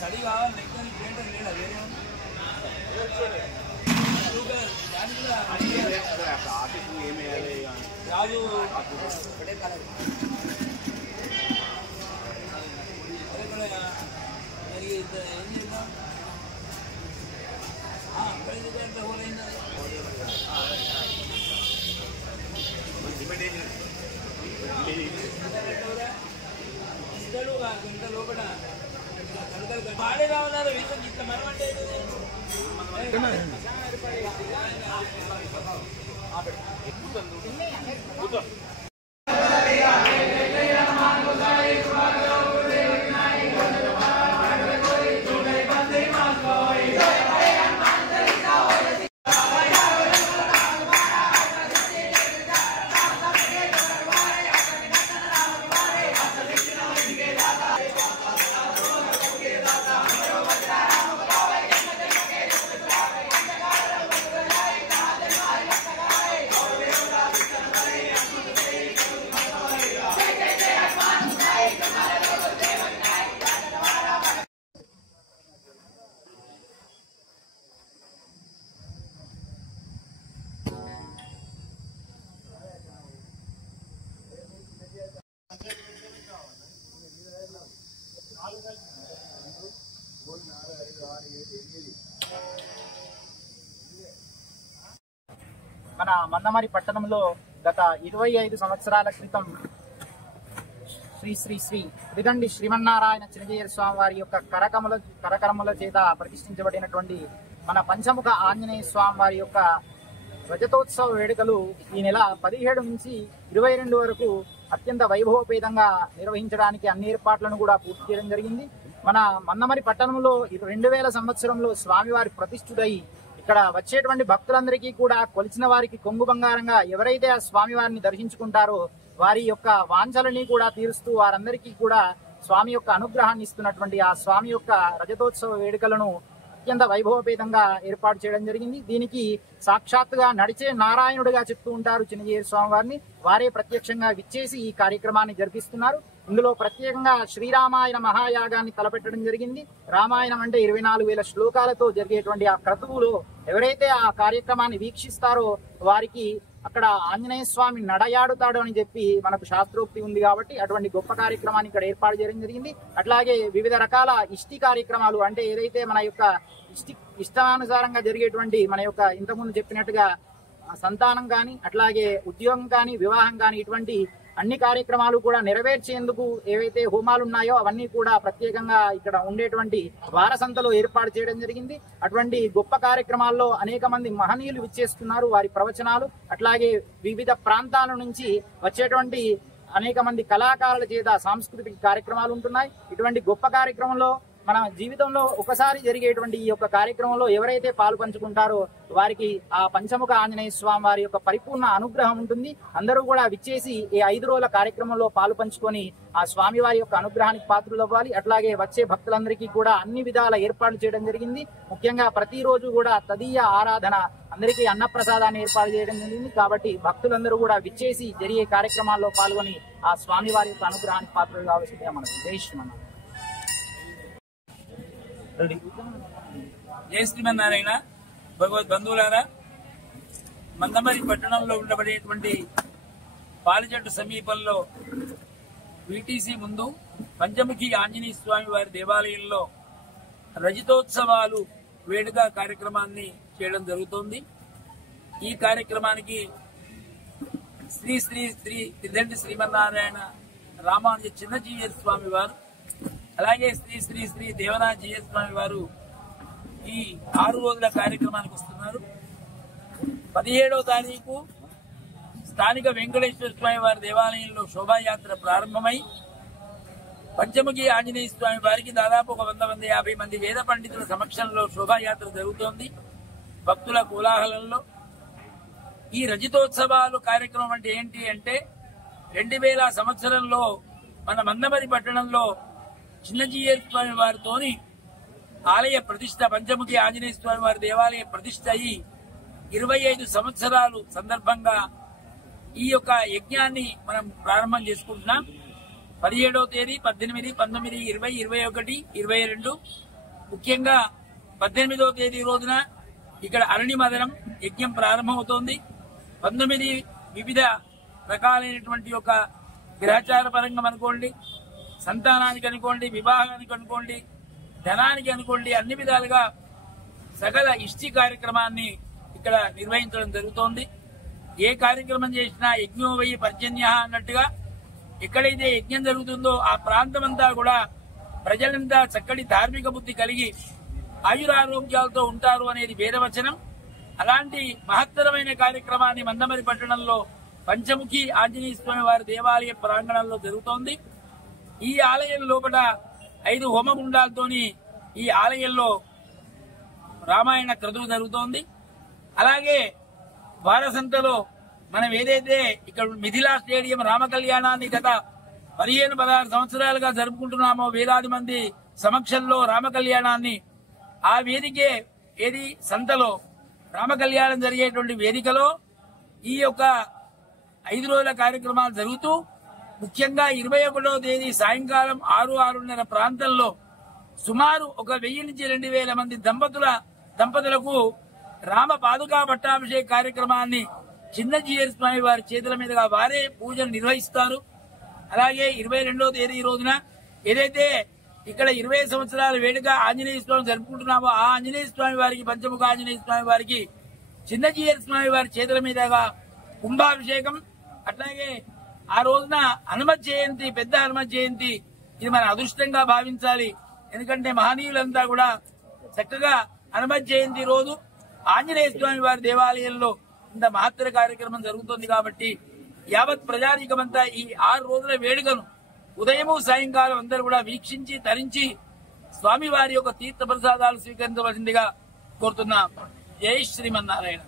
सड़ी कावाली पेंटर लेड़ा वेरे రాజు ఇంత లోపల పాడే కావాలన్నారు వీళ్ళకి ఇంత మనమంటే మన మందమరి పట్టణంలో గత 25 సంవత్సరాల క్రితం శ్రీ శ్రీ శ్రీ త్రిదండి శ్రీమన్నారాయణ చిన్నజీయర్ స్వామి వారి యొక్క కరకరముల చేత ప్రతిష్ఠించబడినటువంటి మన పంచముఖ ఆంజనేయ స్వామి వారి యొక్క రజతోత్సవ వేడుకలు ఈ నెల 17 నుంచి 22 వరకు అత్యంత వైభవపేతంగా నిర్వహించడానికి అన్ని ఏర్పాట్లను కూడా పూర్తి చేయడం జరిగింది. మన మందమరి పట్టణంలో 2000 సంవత్సరంలో స్వామివారి ప్రతిష్ఠుడై ఇక్కడ వచ్చేటువంటి భక్తులందరికీ కూడా కొలిచిన వారికి కొంగు బంగారంగా ఎవరైతే ఆ స్వామివారిని దర్శించుకుంటారో వారి యొక్క వాంఛలని కూడా తీరుస్తూ వారందరికీ కూడా స్వామి యొక్క అనుగ్రహాన్ని ఇస్తున్నటువంటి ఆ స్వామి యొక్క రజతోత్సవ వేడుకలను అత్యంత వైభవపేతంగా ఏర్పాటు చేయడం జరిగింది. దీనికి సాక్షాత్తుగా నడిచే నారాయణుడిగా చెప్తూ ఉంటారు చిన్నజీయర్ స్వామి వారిని. వారే ప్రత్యక్షంగా విచ్చేసి ఈ కార్యక్రమాన్ని జరిపిస్తున్నారు. ఇందులో ప్రత్యేకంగా శ్రీరామాయణ మహాయాగాన్ని తలపెట్టడం జరిగింది. రామాయణం అంటే 24,000 శ్లోకాలతో జరిగేటువంటి ఆ క్రతువులో ఎవరైతే ఆ కార్యక్రమాన్ని వీక్షిస్తారో వారికి అక్కడ ఆంజనేయ స్వామి నడయాడుతాడు అని చెప్పి మనకు శాస్త్రోక్తి ఉంది. కాబట్టి అటువంటి గొప్ప కార్యక్రమాన్ని ఇక్కడ ఏర్పాటు చేయడం జరిగింది. అట్లాగే వివిధ రకాల ఇష్టి కార్యక్రమాలు అంటే ఏదైతే మన యొక్క ఇష్టానుసారంగా జరిగేటువంటి మన యొక్క ఇంతకుముందు చెప్పినట్టుగా సంతానం కానీ అట్లాగే ఉద్యోగం కానీ వివాహం కానీ ఇటువంటి అన్ని కార్యక్రమాలు కూడా నెరవేర్చేందుకు ఏవైతే హోమాలు ఉన్నాయో అవన్నీ కూడా ప్రత్యేకంగా ఇక్కడ ఉండేటువంటి వారసంతలో ఏర్పాటు చేయడం జరిగింది. అటువంటి గొప్ప కార్యక్రమాల్లో అనేక మంది మహనీయులు విచ్చేస్తున్నారు. వారి ప్రవచనాలు అట్లాగే వివిధ ప్రాంతాల నుంచి వచ్చేటువంటి అనేక మంది కళాకారుల చేత సాంస్కృతిక కార్యక్రమాలు ఉంటున్నాయి. ఇటువంటి గొప్ప కార్యక్రమంలో మన జీవితంలో ఒకసారి జరిగేటువంటి ఈ యొక్క కార్యక్రమంలో ఎవరైతే పాలు పంచుకుంటారో వారికి ఆ పంచముఖ ఆంజనేయ స్వామి వారి యొక్క పరిపూర్ణ అనుగ్రహం ఉంటుంది. అందరూ కూడా విచ్చేసి ఈ 5 రోజుల కార్యక్రమంలో పాలు పంచుకొని ఆ స్వామి వారి యొక్క అనుగ్రహానికి పాత్రలు అవ్వాలి. అట్లాగే వచ్చే భక్తులందరికీ కూడా అన్ని విధాల ఏర్పాట్లు చేయడం జరిగింది. ముఖ్యంగా ప్రతిరోజు కూడా తదీయ ఆరాధన అందరికీ అన్నప్రసాదాన్ని ఏర్పాటు చేయడం జరిగింది. కాబట్టి భక్తులందరూ కూడా విచ్చేసి జరిగే కార్యక్రమాల్లో పాల్గొని ఆ స్వామి వారి యొక్క అనుగ్రహానికి పాత్రలు కావాల్సిందిగా మనకు ఉద్దేశిస్తున్నాం. జయ శ్రీమన్నారాయణ. భగవద్ బంధువులారా, మందమరి పట్టణంలో ఉండబడేటువంటి పాలచెట్టు సమీపంలో వీటీసీ ముందు పంచముఖి ఆంజనేయ స్వామి వారి దేవాలయంలో రజతోత్సవాలు వేడుక కార్యక్రమాన్ని చేయడం జరుగుతోంది. ఈ కార్యక్రమానికి శ్రీ శ్రీ శ్రీ త్రిదండి శ్రీమన్నారాయణ రామానుజ చిన్నజీయర్ స్వామి వారు అలాగే శ్రీ శ్రీ శ్రీ దేవనాథ జీయర్ స్వామి వారు ఈ 6 రోజుల కార్యక్రమానికి వస్తున్నారు. 17వ తారీఖు స్థానిక వెంకటేశ్వర స్వామి వారి దేవాలయంలో శోభాయాత్ర ప్రారంభమై పంచముఖి ఆంజనేయ స్వామి వారికి దాదాపు 150 మంది వేద పండితుల సమక్షంలో శోభాయాత్ర జరుగుతోంది. భక్తుల కోలాహలంలో ఈ రజతోత్సవాలు కార్యక్రమం అంటే ఏంటి అంటే 2000 సంవత్సరంలో మన మందమరి పట్టణంలో చిన్నజీయర్ స్వామి వారితోని ఆలయ ప్రతిష్ట, పంచముఖి ఆంజనేయ స్వామి వారి దేవాలయ ప్రతిష్ట అయి 25 సంవత్సరాలు సందర్భంగా ఈ యొక్క యజ్ఞాన్ని మనం ప్రారంభం చేసుకుంటున్నాం. 17వ తేదీ, 18, 19, 20, 21, 22 ముఖ్యంగా 18వ తేదీ రోజున ఇక్కడ అరణి మదనం యజ్ఞం ప్రారంభమవుతోంది. 19 వివిధ రకాలైనటువంటి యొక్క గ్రహచార పరంగా అనుకోండి, సంతానానికి అనుకోండి, వివాహానికి అనుకోండి, ధనానికి అనుకోండి, అన్ని విధాలుగా సకల ఇష్టి కార్యక్రమాన్ని ఇక్కడ నిర్వహించడం జరుగుతోంది. ఏ కార్యక్రమం చేసినా యజ్ఞో వై పర్జన్య అన్నట్టుగా ఎక్కడైతే యజ్ఞం జరుగుతుందో ఆ ప్రాంతం అంతా కూడా ప్రజలంతా చక్కటి ధార్మిక బుద్ధి కలిగి ఆయురారోగ్యాలతో ఉంటారు అనేది వేదవచనం. అలాంటి మహత్తరమైన కార్యక్రమాన్ని మందమరి పట్టణంలో పంచముఖి ఆంజనేయ స్వామి వారి దేవాలయ ప్రాంగణంలో జరుగుతోంది. ఈ ఆలయం లోపల 5 హోమగుండాలతోని ఈ ఆలయంలో రామాయణ క్రతువు జరుగుతోంది. అలాగే వారసంతలో మనం ఏదైతే ఇక్కడ మిథిలా స్టేడియం రామ కళ్యాణాన్ని గత 15-16 సంవత్సరాలుగా జరుపుకుంటున్నామో, వేలాది మంది సమక్షంలో రామ కళ్యాణాన్ని, ఆ వేదికే ఏది సంతలో రామ కళ్యాణం జరిగేటువంటి వేదికలో ఈ యొక్క 5 రోజుల కార్యక్రమాలు జరుగుతూ ముఖ్యంగా 21వ తేదీ సాయంకాలం 6-6:30 ప్రాంతంలో సుమారు 1000 నుంచి 2000 మంది దంపతులకు రామ పాదుకా పట్టాభిషేక కార్యక్రమాన్ని చిన్నజీయర్ స్వామి వారి చేతుల మీదుగా వారే పూజలు నిర్వహిస్తారు. అలాగే 22వ తేదీ రోజున ఏదైతే ఇక్కడ 20 సంవత్సరాల వేడుక ఆంజనేయ స్వామి జరుపుకుంటున్నామో ఆ ఆంజనేయ స్వామి వారికి, పంచముఖ ఆంజనేయ స్వామి వారికి చిన్నజీయర్ స్వామి వారి చేతుల మీదుగా కుంభాభిషేకం. అట్లాగే ఆ రోజున హనుమత్ జయంతి, పెద్ద హనుమత్ జయంతి, ఇది మన అదృష్టంగా భావించాలి. ఎందుకంటే మహనీయులంతా కూడా చక్కగా హనుమత్ జయంతి రోజు ఆంజనేయ స్వామి వారి దేవాలయంలో ఇంత మహత్తర కార్యక్రమం జరుగుతుంది. కాబట్టి యావత్ ప్రజానీకమంతా ఈ 6 రోజుల వేడుకను ఉదయము సాయంకాలం అందరూ కూడా వీక్షించి తరించి స్వామి వారి యొక్క తీర్థ ప్రసాదాలు స్వీకరించవలసిందిగా కోరుతున్నాం. జై శ్రీమన్నారాయణ.